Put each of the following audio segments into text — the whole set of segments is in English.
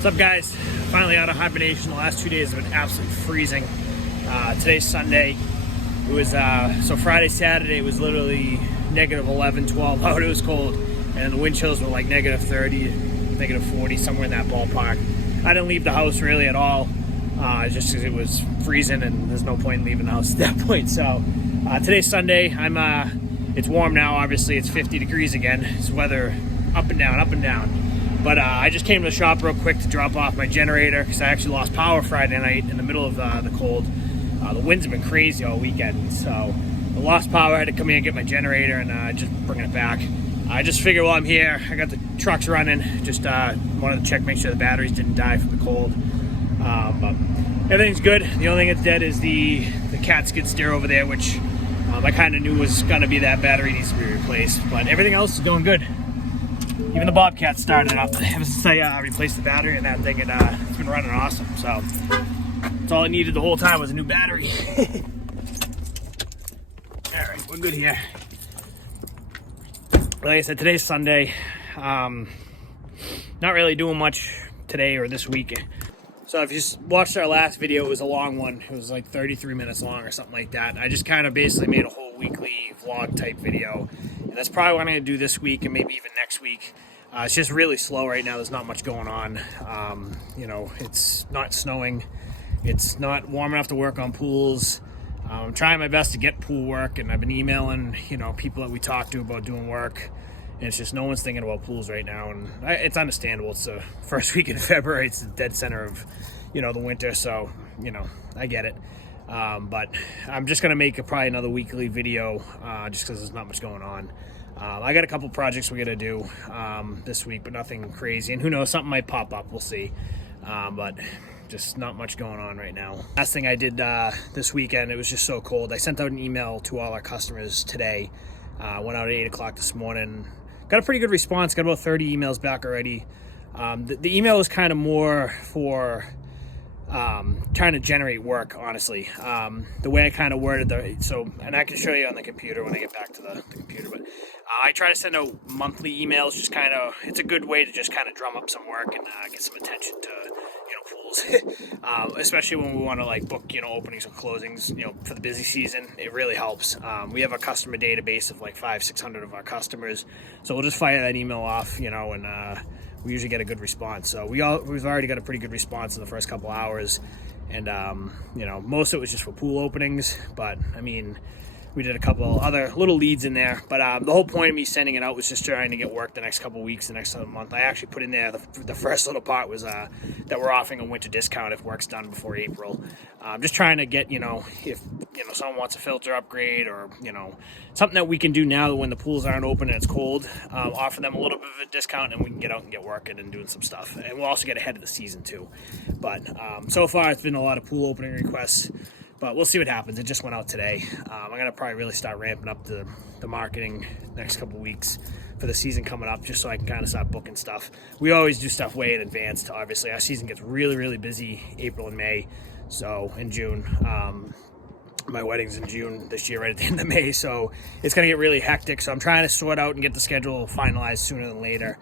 What's up, guys? Finally out of hibernation. The last 2 days have been absolutely freezing. Today's Sunday. It was so Friday, Saturday it was literally negative 11, 12 out. It was cold, and the wind chills were like negative 30, negative 40, somewhere in that ballpark. I didn't leave the house really at all, just because it was freezing and there's no point in leaving the house at that point. So today's Sunday. It's warm now. Obviously, it's 50 degrees again. It's weather up and down, up and down. But I just came to the shop real quick to drop off my generator because I actually lost power Friday night in the middle of the cold. The winds have been crazy all weekend, so I lost power. I had to come in and get my generator and just bring it back. I just figured while I'm here, I got the trucks running. Just wanted to check, make sure the batteries didn't die from the cold. But everything's good. The only thing that's dead is the cat skid steer over there, which I kind of knew was going to be that battery needs to be replaced. But everything else is doing good. Even the Bobcat started up. Ever since I replaced the battery in that thing, and it's been running awesome. So that's all it needed the whole time was a new battery. All right, we're good here. Like I said, today's Sunday. Not really doing much today or this week. So if you just watched our last video, it was a long one. It was like 33 minutes long or something like that. I just kind of basically made a whole weekly vlog type video. And that's probably what I'm going to do this week and maybe even next week. It's just really slow right now. There's not much going on. You know, it's not snowing. It's not warm enough to work on pools. I'm trying my best to get pool work, and I've been emailing, you know, people that we talk to about doing work. And it's just no one's thinking about pools right now. And it's understandable. It's the first week in February. It's the dead center of, you know, the winter. So, you know, I get it. But I'm just going to make probably another weekly video just because there's not much going on. I got a couple projects we got to do this week, but nothing crazy. And who knows, something might pop up. We'll see. But just not much going on right now. Last thing I did this weekend, it was just so cold. I sent out an email to all our customers today. Went out at 8 o'clock this morning. Got a pretty good response. Got about 30 emails back already. The email was kind of more for trying to generate work, honestly. The way I kind of worded and I can show you on the computer when I get back to the computer, but I try to send out monthly emails. Just kind of, it's a good way to just kind of drum up some work and get some attention to, you know, pools. Especially when we want to like book, you know, openings and closings, you know, for the busy season. It really helps. We have a customer database of like 500-600 of our customers, so we'll just fire that email off, you know, and we usually get a good response. So we've already got a pretty good response in the first couple hours, and you know, most of it was just for pool openings, but I mean, we did a couple other little leads in there. But the whole point of me sending it out was just trying to get work the next couple weeks, the next month. I actually put in there the first little part was that we're offering a winter discount if work's done before April. Just trying to get, you know, if you know someone wants a filter upgrade or, you know, something that we can do now that when the pools aren't open and it's cold, offer them a little bit of a discount and we can get out and get working and doing some stuff. And we'll also get ahead of the season too. But so far it's been a lot of pool opening requests. But we'll see what happens. It just went out today. I'm going to probably really start ramping up the marketing next couple weeks for the season coming up, just so I can kind of start booking stuff. We always do stuff way in advance. Obviously, our season gets really, really busy April and May. So in June, my wedding's in June this year, right at the end of May. So it's going to get really hectic. So I'm trying to sort out and get the schedule finalized sooner than later.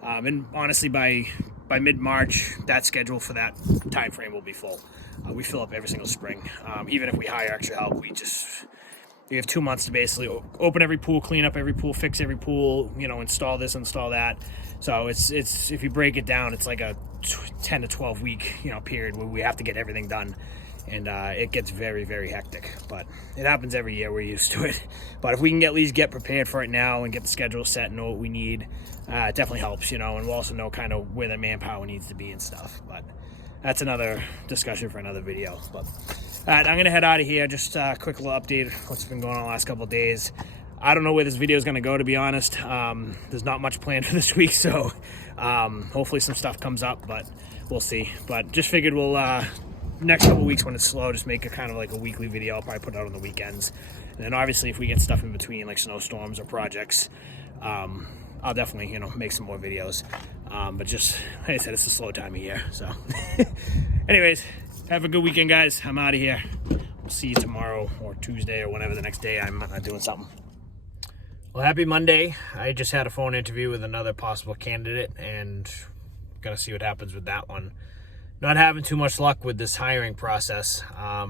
And honestly, by mid-March, that schedule for that time frame will be full. We fill up every single spring. Even if we hire extra help, we have 2 months to basically open every pool, clean up every pool, fix every pool, you know, install this, install that. So it's if you break it down, it's like a 10 to 12 week, you know, period where we have to get everything done. And it gets very, very hectic, but it happens every year. We're used to it. But if we can at least get prepared for it now and get the schedule set and know what we need, it definitely helps, you know, and we'll also know kind of where the manpower needs to be and stuff. But that's another discussion for another video. But all right, I'm going to head out of here. Just a quick little update what's been going on the last couple of days. I don't know where this video is going to go, to be honest. There's not much planned for this week, so hopefully some stuff comes up, but we'll see. But just figured we'll next couple weeks when it's slow, just make a kind of like a weekly video. I'll probably put it out on the weekends. And then obviously if we get stuff in between like snowstorms or projects, I'll definitely, you know, make some more videos. But just, like I said, it's a slow time of year. So anyways, have a good weekend, guys. I'm out of here. We'll see you tomorrow or Tuesday or whenever the next day I'm doing something. Well, happy Monday. I just had a phone interview with another possible candidate and Gotta see what happens with that one. Not having too much luck with this hiring process. I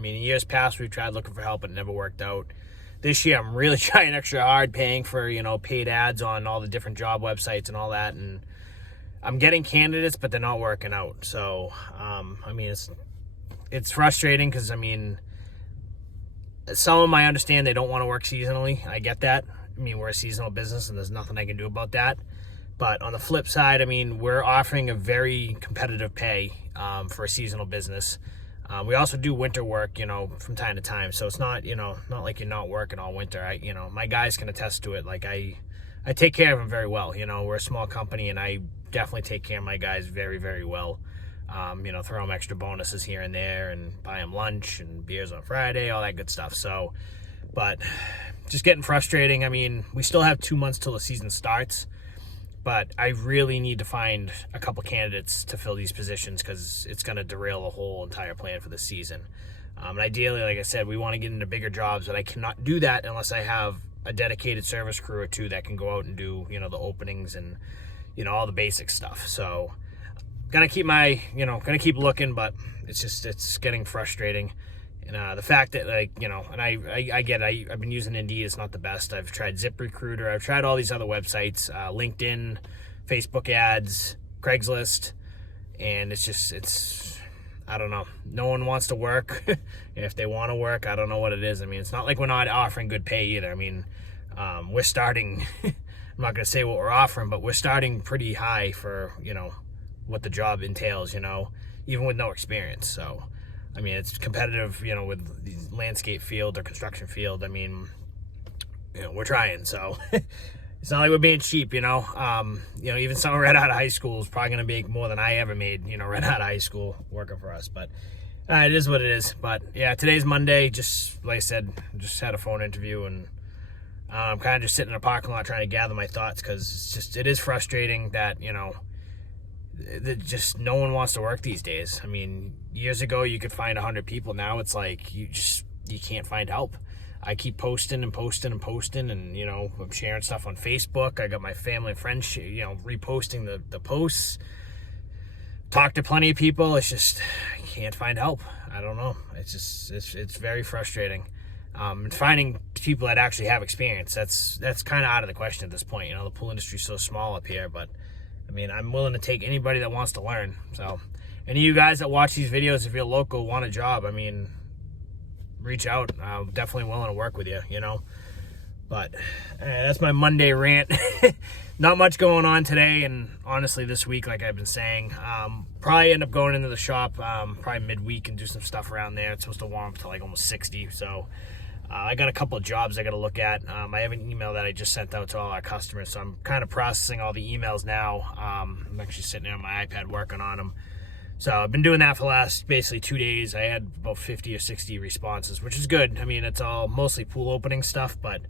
mean, in years past, we've tried looking for help, but it never worked out. This year, I'm really trying extra hard, paying for, paid ads on all the different job websites and all that, and I'm getting candidates, but they're not working out. So, I mean, it's frustrating because, I mean, some of them I understand they don't want to work seasonally. I get that. I mean, we're a seasonal business, and there's nothing I can do about that. But on the flip side, I mean, we're offering a very competitive pay for a seasonal business. We also do winter work, from time to time. So it's not, not like you're not working all winter. My guys can attest to it. Like I take care of them very well. We're a small company, and I definitely take care of my guys very, very well. Throw them extra bonuses here and there, and buy them lunch and beers on Friday, all that good stuff. So, but just getting frustrating. I mean, we still have 2 months till the season starts, but I really need to find a couple candidates to fill these positions because it's going to derail the whole entire plan for the season. And ideally, like I said, we want to get into bigger jobs, but I cannot do that unless I have a dedicated service crew or two that can go out and do, the openings and, all the basic stuff. So, gotta keep looking, but it's getting frustrating. And the fact that, and I get it, I've been using Indeed, it's not the best. I've tried ZipRecruiter, I've tried all these other websites, LinkedIn, Facebook ads, Craigslist, and it's I don't know. No one wants to work. If they want to work, I don't know what it is. I mean, it's not like we're not offering good pay either. I mean, we're starting, I'm not going to say what we're offering, but we're starting pretty high for, what the job entails, even with no experience. So, I mean, it's competitive, with the landscape field or construction field. I mean, we're trying. So it's not like we're being cheap, even someone right out of high school is probably going to make more than I ever made, right out of high school working for us. But it is what it is. But yeah, today's Monday. Just like I said, just had a phone interview, and I'm kind of just sitting in a parking lot trying to gather my thoughts because it is frustrating that, that just no one wants to work these days. I mean, years ago you could find 100 people. Now it's like you can't find help. I keep posting and I'm sharing stuff on Facebook. I got my family and friends reposting the posts. Talk to plenty of people. It's just I can't find help. I don't know. It's very frustrating. And finding people that actually have experience, that's kind of out of the question at this point. The pool industry's so small up here, but I mean, I'm willing to take anybody that wants to learn. So, any of you guys that watch these videos, if you're local, want a job, I mean, reach out. I'm definitely willing to work with you, But that's my Monday rant. Not much going on today, and honestly, this week, like I've been saying, probably end up going into the shop probably midweek and do some stuff around there. It's supposed to warm up to like almost 60, so I got a couple of jobs I got to look at. I have an email that I just sent out to all our customers, so I'm kind of processing all the emails now. I'm actually sitting there on my iPad working on them. So I've been doing that for the last basically 2 days. I had about 50 or 60 responses, which is good. I mean, it's all mostly pool opening stuff, but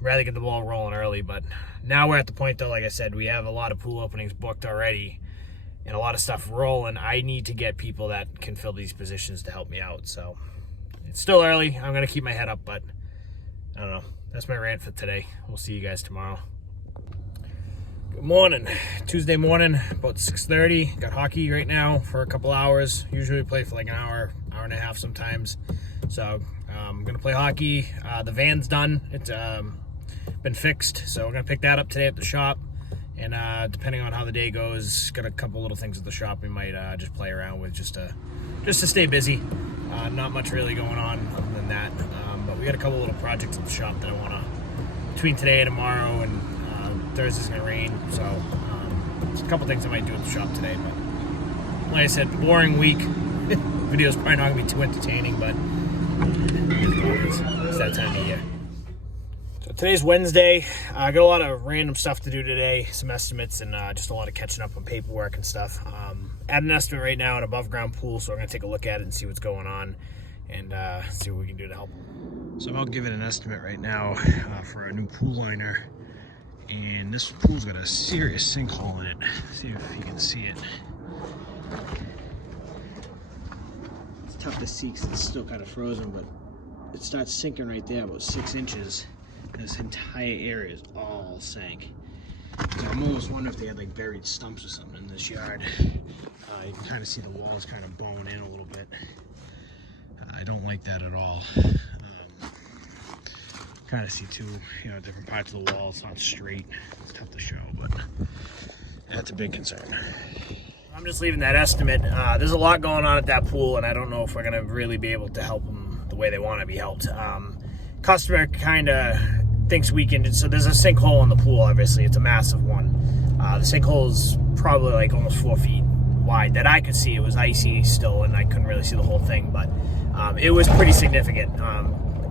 rather get the ball rolling early. But now we're at the point, though, like I said, we have a lot of pool openings booked already and a lot of stuff rolling. I need to get people that can fill these positions to help me out. So it's still early. I'm going to keep my head up, but I don't know. That's my rant for today. We'll see you guys tomorrow. Good morning. Tuesday morning, about 6:30. Got hockey right now for a couple hours. Usually play for like an hour and a half sometimes. So I'm going to play hockey. The van's done. It's been fixed. So we're going to pick that up today at the shop. And depending on how the day goes, got a couple little things at the shop we might just play around with just to stay busy. Not much really going on other than that. But we got a couple little projects at the shop that I want to, between today and tomorrow, and Thursday's going to rain. So there's a couple things I might do at the shop today. But like I said, boring week. Video's probably not going to be too entertaining, but it's that time of year. So today's Wednesday. I got a lot of random stuff to do today, some estimates, and just a lot of catching up on paperwork and stuff. At an estimate right now, an above ground pool, so we're going to take a look at it and see what's going on and see what we can do to help. So I'm out giving an estimate right now for a new pool liner, and this pool's got a serious sinkhole in it. See if you can see it. It's tough to see because it's still kind of frozen, but it starts sinking right there, about 6 inches. This entire area is all sank. So I'm almost wondering if they had like buried stumps or something in this yard. You can kind of see the walls kind of bowing in a little bit. I don't like that at all. Kind of see too, different parts of the wall. It's not straight. It's tough to show, but that's a big concern. I'm just leaving that estimate. There's a lot going on at that pool, and I don't know if we're gonna really be able to help them the way they want to be helped. Customer kind of thinks we can. So there's a sinkhole in the pool. Obviously, it's a massive one. The sinkhole is probably like almost 4 feet wide that I could see. It was icy still, and I couldn't really see the whole thing, but it was pretty significant.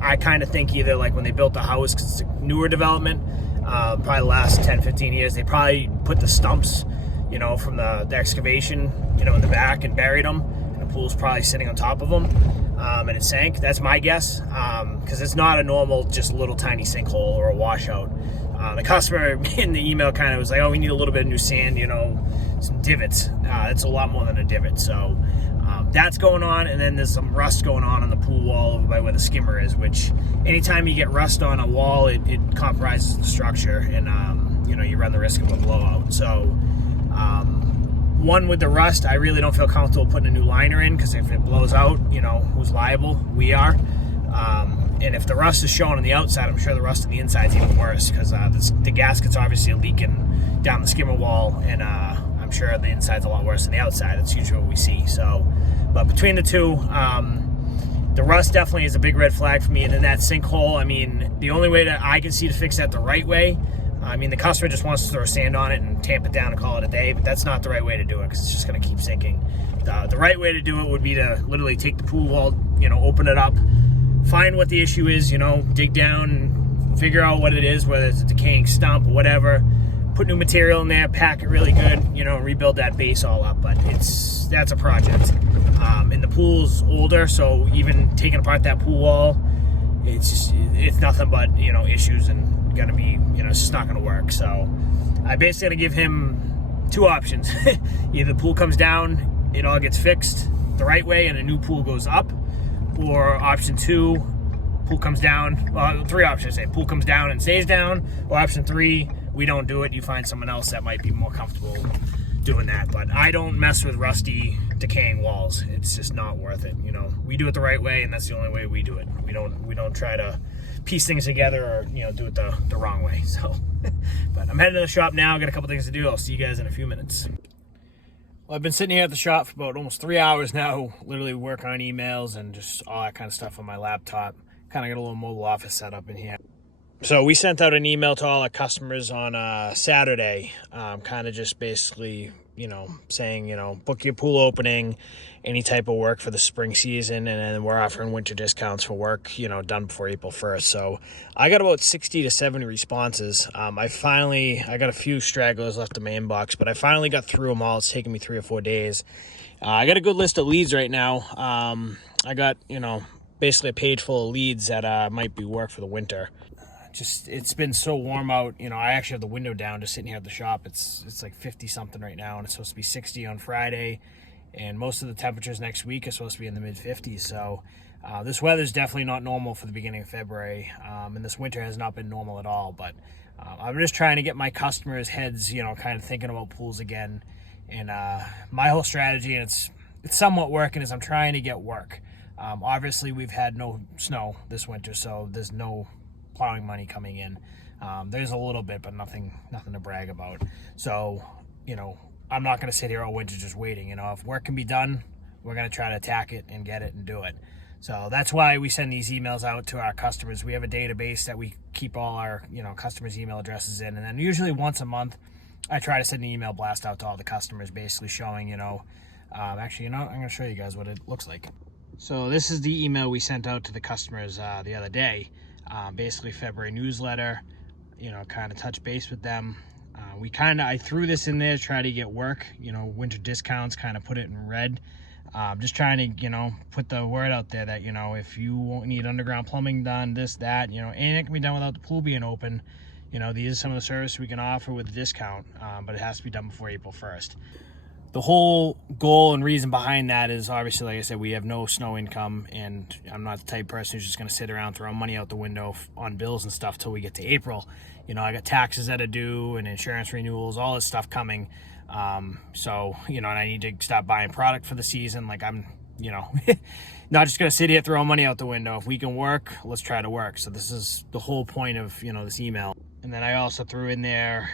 I kind of think either like when they built the house, because it's a newer development, probably the last 10, 15 years, they probably put the stumps, from the excavation, in the back and buried them. And the pool's probably sitting on top of them, and it sank. That's my guess, because it's not a normal, just little tiny sinkhole or a washout. The customer in the email kind of was like, oh, we need a little bit of new sand, some divots. It's a lot more than a divot. So that's going on, and then there's some rust going on the pool wall over by where the skimmer is, which anytime you get rust on a wall, it compromises the structure, and you run the risk of a blowout. So one, with the rust, I really don't feel comfortable putting a new liner in, because if it blows out, who's liable? We are. And if the rust is showing on the outside, I'm sure the rust on the inside is even worse, because the gasket's obviously leaking down the skimmer wall, and I'm sure the inside's a lot worse than the outside. That's usually what we see. So, but between the two, the rust definitely is a big red flag for me. And then that sinkhole, the only way that I can see to fix that the right way, the customer just wants to throw sand on it and tamp it down and call it a day, but that's not the right way to do it, because it's just going to keep sinking. The right way to do it would be to literally take the pool wall, open it up, find what the issue is, dig down, figure out what it is, whether it's a decaying stump or whatever, put new material in there, pack it really good, rebuild that base all up. But that's a project. And the pool's older, so even taking apart that pool wall, it's nothing but, issues, and gonna be, it's just not gonna work. So I basically gonna give him two options. Either the pool comes down, it all gets fixed the right way, and a new pool goes up, or option two, pool comes down. Well, three options, pool comes down and stays down, or option three, we don't do it. You find someone else that might be more comfortable doing that. But I don't mess with rusty, decaying walls. It's just not worth it. We do it the right way, and that's the only way we do it. We don't try to piece things together or do it the wrong way. So, but I'm heading to the shop now. Got a couple things to do. I'll see you guys in a few minutes. Well, I've been sitting here at the shop for about almost 3 hours now, literally working on emails and just all that kind of stuff on my laptop. Kind of got a little mobile office set up in here. So we sent out an email to all our customers on Saturday, kind of just basically, saying, book your pool opening, any type of work for the spring season, and then we're offering winter discounts for work, done before April 1st. So I got about 60 to 70 responses. I got a few stragglers left in my inbox, but I finally got through them all. It's taken me 3 or 4 days. I got a good list of leads right now. I got, basically a page full of leads that might be work for the winter. It's been so warm out. I actually have the window down, just sitting here at the shop. It's like 50 something right now, and it's supposed to be 60 on Friday, and most of the temperatures next week are supposed to be in the mid 50s. So this weather is definitely not normal for the beginning of February, and this winter has not been normal at all. But I'm just trying to get my customers' heads, kind of thinking about pools again. And my whole strategy, and it's somewhat working, is I'm trying to get work. Obviously, we've had no snow this winter, so there's no plowing money coming in. There's a little bit, but nothing to brag about. So, I'm not going to sit here all winter just waiting. If work can be done, we're going to try to attack it and get it and do it. So that's why we send these emails out to our customers. We have a database that we keep all our, customers' email addresses in. And then usually once a month, I try to send an email blast out to all the customers, basically showing, actually, I'm going to show you guys what it looks like. So this is the email we sent out to the customers the other day. Basically February newsletter, kind of touch base with them. I threw this in there to try to get work, winter discounts, kind of put it in red. Just trying to, put the word out there that, if you need underground plumbing done, this, that, anything can be done without the pool being open. These are some of the services we can offer with a discount, but it has to be done before April 1st. the whole goal and reason behind that is obviously, like I said, we have no snow income, and I'm not the type of person who's just going to sit around throwing money out the window on bills and stuff till we get to April. You know, I got taxes that are due and insurance renewals, all this stuff coming. So, you know, and I need to stop buying product for the season. Like, I'm, you know, not just going to sit here throwing money out the window. If we can work, let's try to work. So this is the whole point of, you know, this email. And then I also threw in there,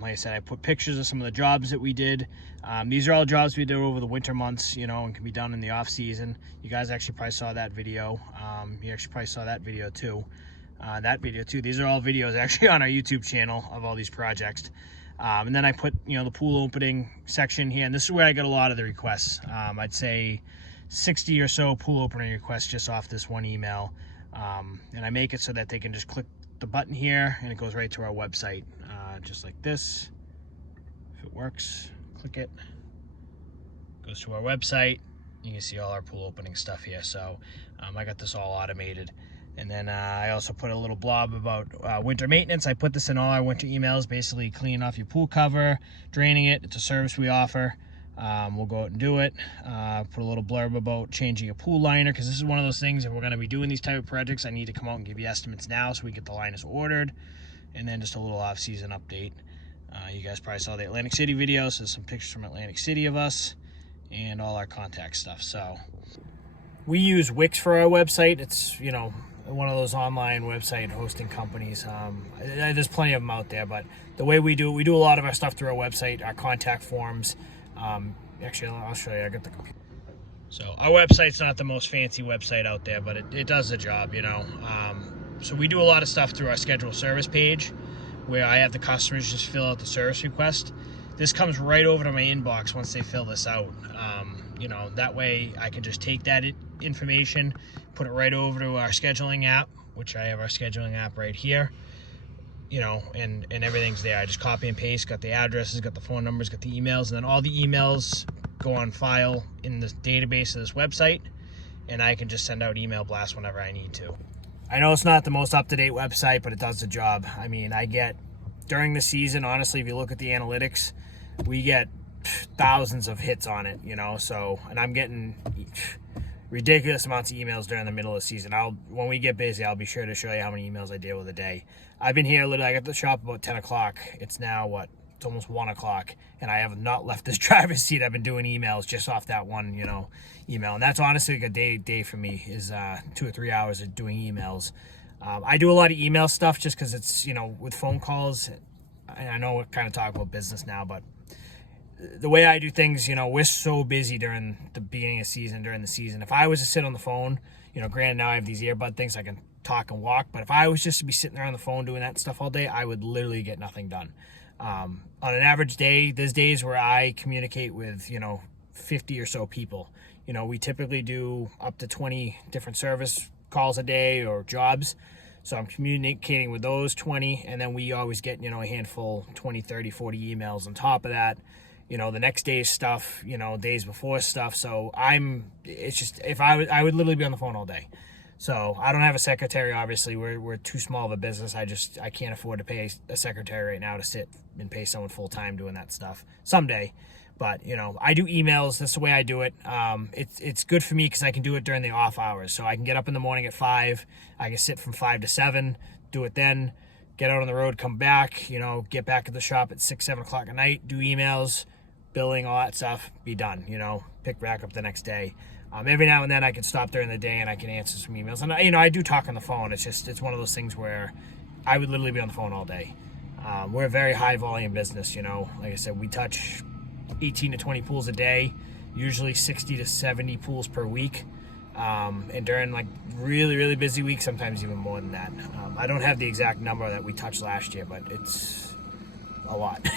like I said, I put pictures of some of the jobs that we did. These are all jobs we did over the winter months, you know, and can be done in the off season. You guys actually probably saw that video. You actually probably saw that video too. These are all videos actually on our YouTube channel of all these projects. And then I put, you know, the pool opening section here, and this is where I get a lot of the requests. I'd say 60 or so pool opening requests just off this one email. And I make it so that they can just click the button here and it goes right to our website, just like this. If it works, click it, goes to our website. You can see all our pool opening stuff here. So I got this all automated. And then I also put a little blob about winter maintenance. I put this in all our winter emails, basically cleaning off your pool cover, draining it. It's a service we offer. We'll go out and do it. Put a little blurb about changing a pool liner, because this is one of those things, if we're going to be doing these type of projects, I need to come out and give you estimates now so we get the liners ordered. And then just a little off-season update. You guys probably saw the Atlantic City video, so some pictures from Atlantic City of us and all our contact stuff. So we use Wix for our website. It's, you know, one of those online website hosting companies. There's plenty of them out there, but the way we do a lot of our stuff through our website, our contact forms. Actually, I'll show you. I got the computer. So our website's not the most fancy website out there, but it does the job, you know. So we do a lot of stuff through our schedule service page, where I have the customers just fill out the service request. This comes right over to my inbox once they fill this out. You know, that way I can just take that information, put it right over to our scheduling app, which I have our scheduling app right here. You know, and everything's there. I just copy and paste, got the addresses, got the phone numbers, got the emails, and then all the emails go on file in the database of this website, and I can just send out email blasts whenever I need to. I know it's not the most up-to-date website, but it does the job. I mean, I get, during the season, honestly, if you look at the analytics, we get thousands of hits on it, you know, so, and I'm getting ridiculous amounts of emails during the middle of the season. When we get busy, I'll be sure to show you how many emails I deal with a day. I've been here literally, I got the shop about 10 o'clock. It's now what? It's almost 1 o'clock, and I have not left this driver's seat. I've been doing emails just off that one, you know, email. And that's honestly like a day for me, is 2 or 3 hours of doing emails. I do a lot of email stuff just because it's, you know, with phone calls. I know we're kind of talking about business now, but the way I do things, you know, we're so busy during the beginning of season, during the season. If I was to sit on the phone, you know, granted now I have these earbud things, I can talk and walk, but if I was just to be sitting there on the phone doing that stuff all day, I would literally get nothing done. On an average day, there's days where I communicate with, you know, 50 or so people. You know, we typically do up to 20 different service calls a day or jobs. So I'm communicating with those 20, and then we always get, you know, a handful, 20, 30, 40 emails on top of that. You know, the next day's stuff, you know, days before stuff. So it's just, if I would literally be on the phone all day. So I don't have a secretary, obviously. We're too small of a business. I can't afford to pay a secretary right now to sit and pay someone full time doing that stuff. Someday. But, you know, I do emails. That's the way I do it. It's good for me because I can do it during the off hours. So I can get up in the morning at 5. I can sit from 5 to 7, do it then, get out on the road, come back, you know, get back at the shop at 6, 7 o'clock at night, do emails, billing, all that stuff, be done, you know, pick back up the next day. Every now and then I can stop during the day and I can answer some emails. And, you know, I do talk on the phone. It's one of those things where I would literally be on the phone all day. We're a very high volume business, you know. Like I said, we touch 18 to 20 pools a day, usually 60 to 70 pools per week. And during like really, really busy weeks, sometimes even more than that. I don't have the exact number that we touched last year, but it's a lot.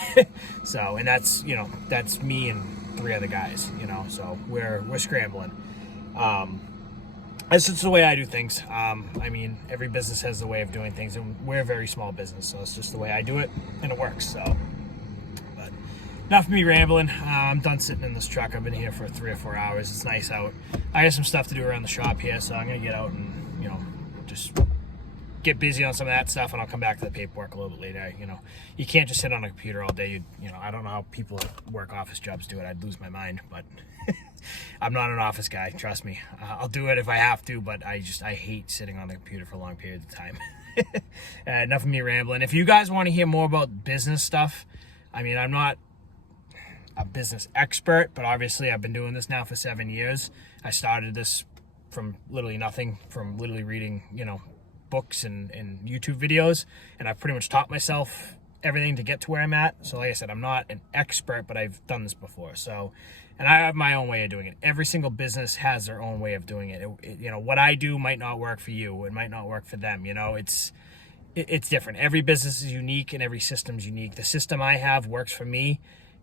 So, and that's, you know, that's me and 3 other guys, you know, so we're scrambling. That's just the way I do things. I mean, every business has the way of doing things, and we're a very small business, so it's just the way I do it, and it works. So, but enough of me rambling. I'm done sitting in this truck. I've been here for 3 or 4 hours. It's nice out. I got some stuff to do around the shop here, so I'm gonna get out and, you know, just get busy on some of that stuff, and I'll come back to the paperwork a little bit later. You know, you can't just sit on a computer all day. You know, I don't know how people that work office jobs do it. I'd lose my mind, but I'm not an office guy, trust me. I'll do it if I have to, but I hate sitting on the computer for long periods of time. Enough of me rambling. If you guys want to hear more about business stuff, I mean, I'm not a business expert, but obviously I've been doing this now for 7 years. I started this from literally nothing, from literally reading, you know, books and YouTube videos, and I've pretty much taught myself everything to get to where I'm at. So like I said, I'm not an expert, but I've done this before. So, and I have my own way of doing it. Every single business has their own way of doing it. You know, what I do might not work for you. It might not work for them. You know, it's different. Every business is unique and every system's unique. The system I have works for me.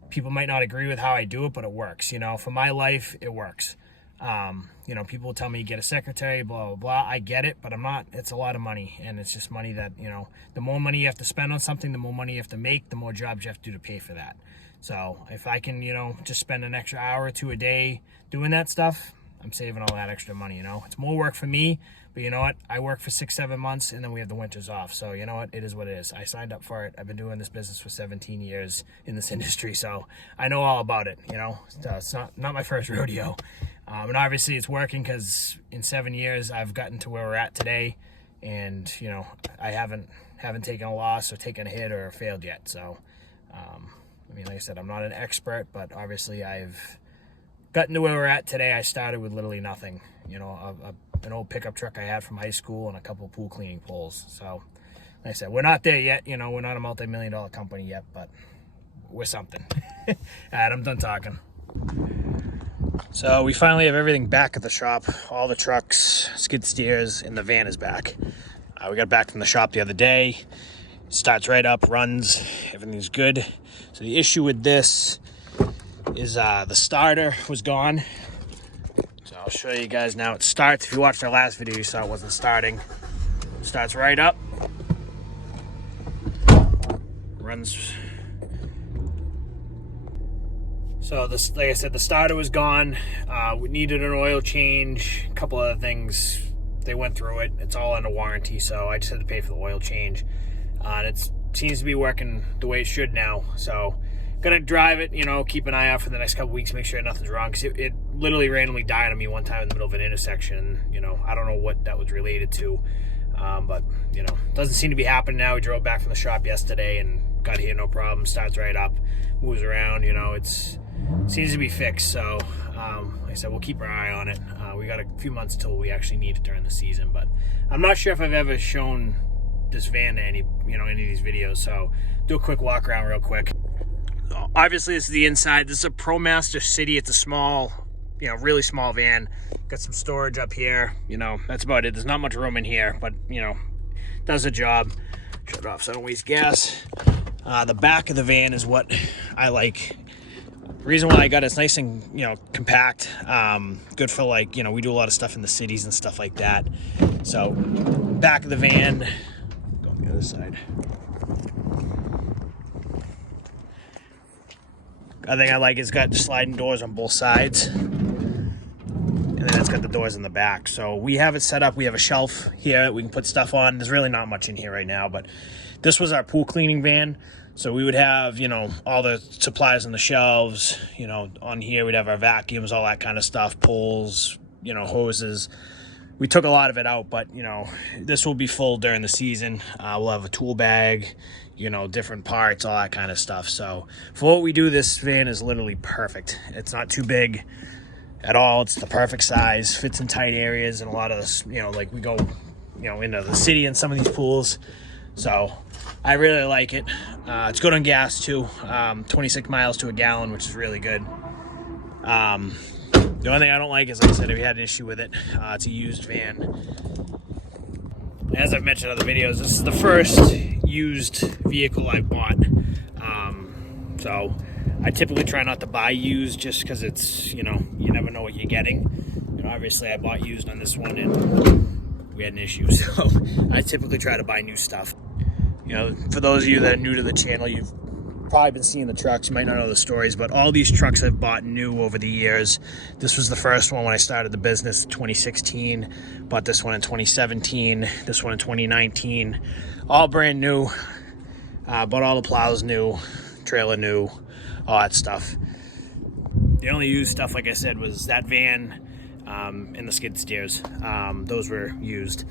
People might not agree with how I do it, but it works. You know, for my life, it works. You know, people will tell me get a secretary, blah, blah, blah. I get it, but I'm not, it's a lot of money, and it's just money that, you know, the more money you have to spend on something, the more money you have to make, the more jobs you have to do to pay for that. So if I can, you know, just spend an extra hour or two a day doing that stuff, I'm saving all that extra money, you know. It's more work for me, but you know what? I work for 6-7 months, and then we have the winters off. So you know what? It is what it is. I signed up for it. I've been doing this business for 17 years in this industry, so I know all about it, you know. It's not my first rodeo. And obviously it's working because in 7 years I've gotten to where we're at today, and you know, I haven't taken a loss or taken a hit or failed yet. So I mean, like I said, I'm not an expert, but obviously I've gotten to where we're at today. I started with literally nothing, you know, an old pickup truck I had from high school and a couple of pool cleaning poles. So like I said, we're not there yet, you know, we're not a multi-million-dollar company yet, but we're something. All right, I'm done talking. So we finally have everything back at the shop. All the trucks, skid steers, and the van is back. We got back from the shop the other day. It starts right up, runs, everything's good. So the issue with this is the starter was gone. So I'll show you guys now. It starts, if you watched our last video, you saw it wasn't starting. It starts right up. Runs. So this, like I said, the starter was gone. We needed an oil change, a couple other things. They went through it. It's all under warranty, so I just had to pay for the oil change. And it seems to be working the way it should now. So gonna drive it, you know, keep an eye out for the next couple weeks, make sure nothing's wrong, because it literally randomly died on me one time in the middle of an intersection. You know, I don't know what that was related to, but you know, doesn't seem to be happening now. We drove back from the shop yesterday and got here no problem. Starts right up, moves around. You know, seems to be fixed. So like I said, we'll keep our eye on it. We got a few months till we actually need it during the season, but I'm not sure if I've ever shown this van to any of these videos. So do a quick walk around real quick. So obviously this is the inside. This is a ProMaster City. It's a small, you know, really small van. Got some storage up here. You know, that's about it. There's not much room in here, but you know, does the job. Shut it off so I don't waste gas. The back of the van is what I like. The reason why I got it's nice and, you know, compact. Good for, like, you know, we do a lot of stuff in the cities and stuff like that. So back of the van, go on the other side. Other thing I like is it's got sliding doors on both sides, and then it's got the doors in the back. So we have it set up. We have a shelf here that we can put stuff on. There's really not much in here right now, but this was our pool cleaning van. So we would have, you know, all the supplies on the shelves. You know, on here we'd have our vacuums, all that kind of stuff, poles, you know, hoses. We took a lot of it out, but, you know, this will be full during the season. We'll have a tool bag, you know, different parts, all that kind of stuff. So for what we do, this van is literally perfect. It's not too big at all. It's the perfect size, fits in tight areas, and a lot of this, you know, like we go, you know, into the city in some of these pools. So I really like it. It's good on gas too, 26 miles to a gallon, which is really good. The only thing I don't like is, like I said, we had an issue with it. It's a used van. As I've mentioned in other videos, this is the first used vehicle I bought. So I typically try not to buy used just because it's, you know, you never know what you're getting. You know, obviously I bought used on this one and we had an issue. So I typically try to buy new stuff. You know, for those of you that are new to the channel, you've probably been seeing the trucks. You might not know the stories, but all these trucks I've bought new over the years. This was the first one when I started the business, 2016. Bought this one in 2017. This one in 2019. All brand new. Bought all the plows new, trailer new, all that stuff. The only used stuff, like I said, was that van and the skid steers. Those were used.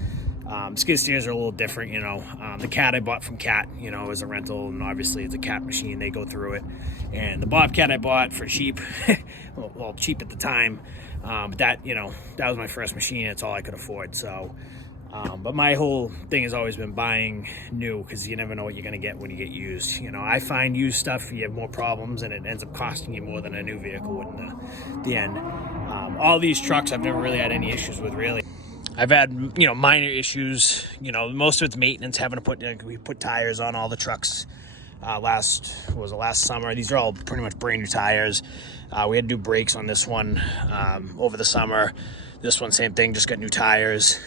Skid steers are a little different, you know. The Cat I bought from Cat, you know, is a rental, and obviously it's a Cat machine. They go through it. And the Bobcat I bought for cheap, well, cheap at the time. But that, you know, that was my first machine. It's all I could afford. So, but my whole thing has always been buying new, because you never know what you're going to get when you get used. You know, I find used stuff, you have more problems, and it ends up costing you more than a new vehicle would in the end. All these trucks I've never really had any issues with, really. I've had, you know, minor issues. You know, most of it's maintenance, having to put, we put tires on all the trucks last summer. These are all pretty much brand new tires. We had to do brakes on this one over the summer. This one, same thing, just got new tires.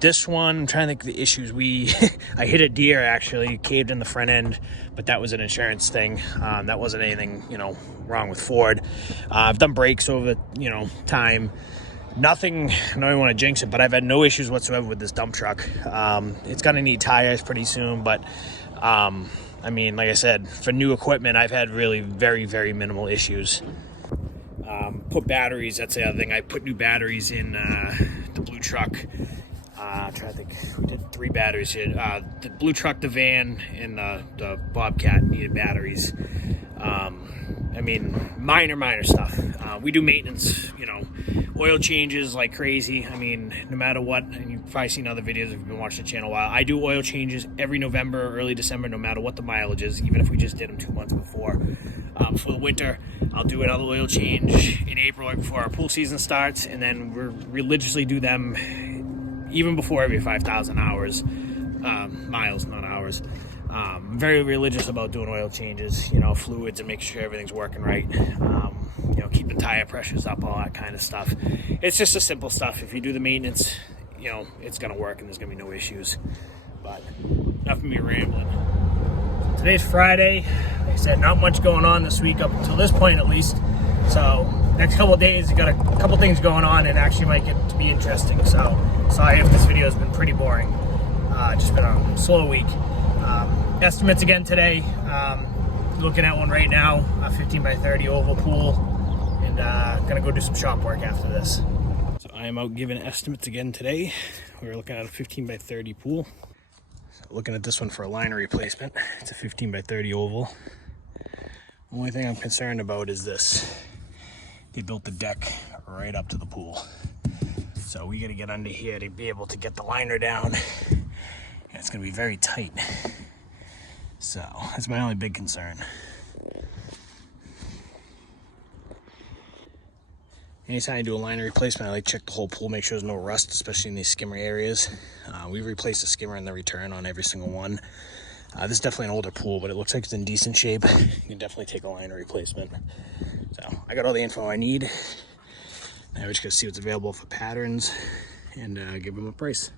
This one, I'm trying to think of the issues. I hit a deer, actually, caved in the front end, but that was an insurance thing. That wasn't anything, you know, wrong with Ford. I've done brakes over, you know, time. Nothing, I don't even want to jinx it, but I've had no issues whatsoever with this dump truck. It's going to need tires pretty soon, but I mean, like I said, for new equipment, I've had really very, very minimal issues. Put batteries, that's the other thing. I put new batteries in the blue truck. I'm trying to think, we did 3 batteries here. The blue truck, the van, and the Bobcat needed batteries. I mean, minor stuff. We do maintenance, you know, oil changes like crazy. I mean, no matter what, and you've probably seen other videos if you've been watching the channel a while, I do oil changes every November, early December, no matter what the mileage is, even if we just did them 2 months before. For the winter, I'll do another oil change in April, right before our pool season starts, and then we religiously do them even before every 5,000 hours, miles, not hours. I'm very religious about doing oil changes, you know, fluids, and making sure everything's working right. You know, keeping tire pressures up, all that kind of stuff. It's just the simple stuff. If you do the maintenance, you know, it's going to work and there's going to be no issues. But enough of me rambling. Today's Friday. Like I said, not much going on this week up until this point, at least. So next couple of days, got a couple things going on, and actually might get to be interesting. So sorry if this video has been pretty boring. Just been a slow week. Estimates again today. Looking at one right now, a 15 by 30 oval pool, and gonna go do some shop work after this. So I am out giving estimates again today. We're looking at a 15 by 30 pool. So looking at this one for a liner replacement. It's a 15 by 30 oval. Only thing I'm concerned about is this. They built the deck right up to the pool. So we gotta get under here to be able to get the liner down. And it's gonna be very tight. So that's my only big concern. Anytime I do a liner replacement, I like to check the whole pool, make sure there's no rust, especially in these skimmer areas. We've replaced the skimmer and the return on every single one. This is definitely an older pool, but it looks like it's in decent shape. You can definitely take a liner replacement. So I got all the info I need. Now we're just gonna see what's available for patterns and give them a price.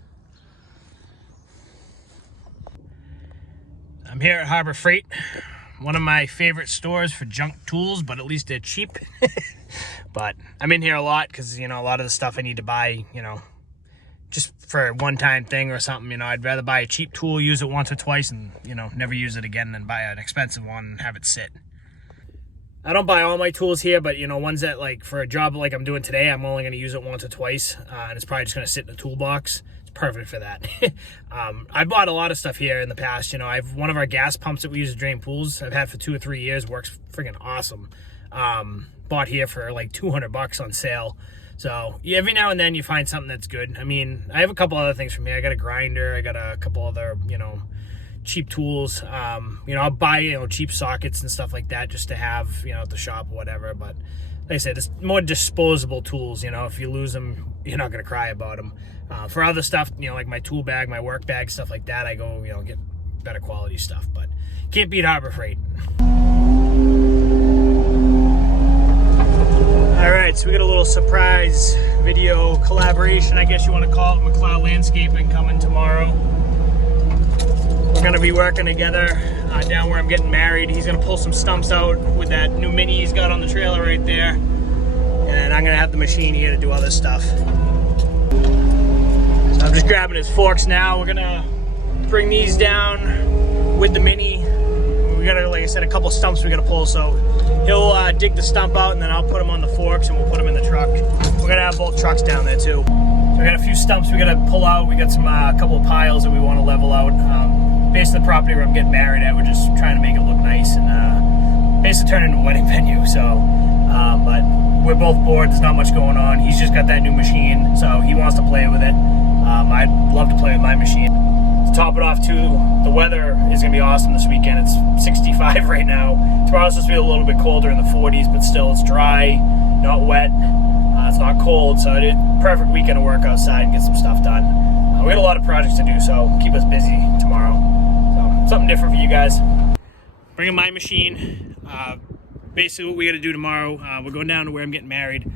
I'm here at Harbor Freight, one of my favorite stores for junk tools, but at least they're cheap. But I'm in here a lot because, you know, a lot of the stuff I need to buy, you know, just for a one-time thing or something. You know, I'd rather buy a cheap tool, use it once or twice, and, you know, never use it again than buy an expensive one and have it sit. I don't buy all my tools here, but, you know, ones that, like, for a job like I'm doing today, I'm only going to use it once or twice, and it's probably just going to sit in a toolbox. Perfect for that. I bought a lot of stuff here in the past. You know, I've one of our gas pumps that we use to drain pools. I've had for 2 or 3 years. Works freaking awesome. Bought here for like $200 on sale. So yeah, every now and then you find something that's good. I mean, I have a couple other things from here. I got a grinder. I got a couple other, you know, cheap tools. You know, I'll buy, you know, cheap sockets and stuff like that just to have, you know, at the shop or whatever. But like I said, it's more disposable tools. You know, if you lose them, you're not going to cry about them. For other stuff, you know, like my tool bag, my work bag, stuff like that, I go, you know, get better quality stuff. But can't beat Harbor Freight. All right, so we got a little surprise video collaboration, I guess you want to call it, McLeod Landscaping coming tomorrow. We're going to be working together. down where I'm getting married. He's gonna pull some stumps out with that new Mini he's got on the trailer right there. And I'm gonna have the machine here to do all this stuff. So I'm just grabbing his forks now. We're gonna bring these down with the Mini. We got, like I said, a couple stumps we gotta pull, so he'll dig the stump out and then I'll put them on the forks and we'll put them in the truck. We're gonna have both trucks down there too. So we got a few stumps we gotta pull out. We got some couple of piles that we want to level out. Basically the property where I'm getting married at, we're just trying to make it look nice and basically turn it into a wedding venue. So, but we're both bored. There's not much going on. He's just got that new machine, so he wants to play with it. I'd love to play with my machine. To top it off too, the weather is gonna be awesome this weekend. It's 65 right now. Tomorrow's supposed to be a little bit colder in the 40s, but still it's dry, not wet. It's not cold, so it's a perfect weekend to work outside and get some stuff done. We got a lot of projects to do, so keep us busy tomorrow. So something different for you guys. Bringing my machine. Basically what we got to do tomorrow, we're going down to where I'm getting married,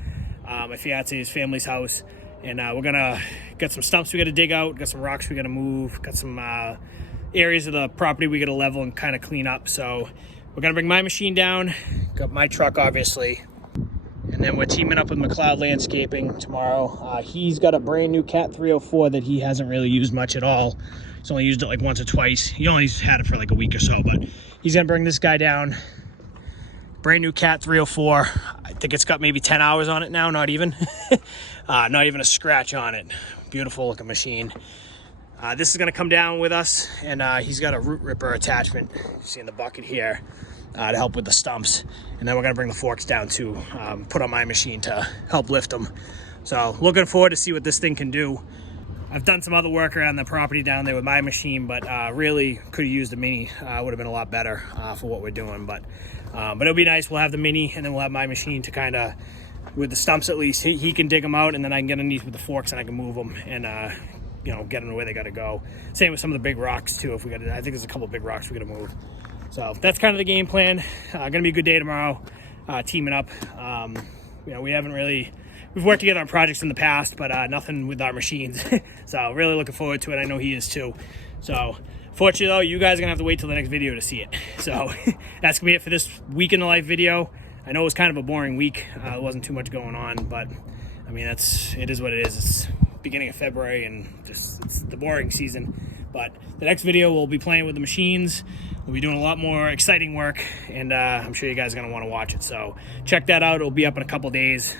my fiance's family's house, and we're gonna get some stumps we got to dig out, got some rocks we got to move, got some areas of the property we got to level and kind of clean up. So we're gonna bring my machine down, got my truck obviously, and then we're teaming up with McLeod Landscaping tomorrow. He's got a brand new Cat 304 that he hasn't really used much at all. He's only used it like once or twice. He only had it for like a week or so, but he's gonna bring this guy down. Brand new Cat 304. I think it's got maybe 10 hours on it now, not even. Not even a scratch on it. Beautiful looking machine. This is gonna come down with us, and he's got a root ripper attachment, you see in the bucket here, to help with the stumps. And then we're gonna bring the forks down too, put on my machine to help lift them. So looking forward to see what this thing can do. I've done some other work around the property down there with my machine, but really could have used the Mini. Would have been a lot better for what we're doing. But it'll be nice. We'll have the Mini, and then we'll have my machine to kind of, with the stumps at least, he can dig them out, and then I can get underneath with the forks and I can move them and you know, get them where they got to go. Same with some of the big rocks too. If we got, I think there's a couple of big rocks we got to move. So that's kind of the game plan. Gonna be a good day tomorrow. Teaming up. You know, we haven't really. We've worked together on projects in the past, but nothing with our machines. So really looking forward to it. I know he is too. So fortunately though, you guys are gonna have to wait till the next video to see it. So that's gonna be it for this week in the life video. I know it was kind of a boring week. There wasn't too much going on, but I mean, it is what it is. It's beginning of February and it's the boring season. But the next video we'll be playing with the machines. We'll be doing a lot more exciting work, and I'm sure you guys are gonna wanna watch it. So check that out. It'll be up in a couple days.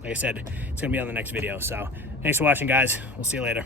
Like I said, it's gonna be on the next video. So thanks for watching, guys. We'll see you later.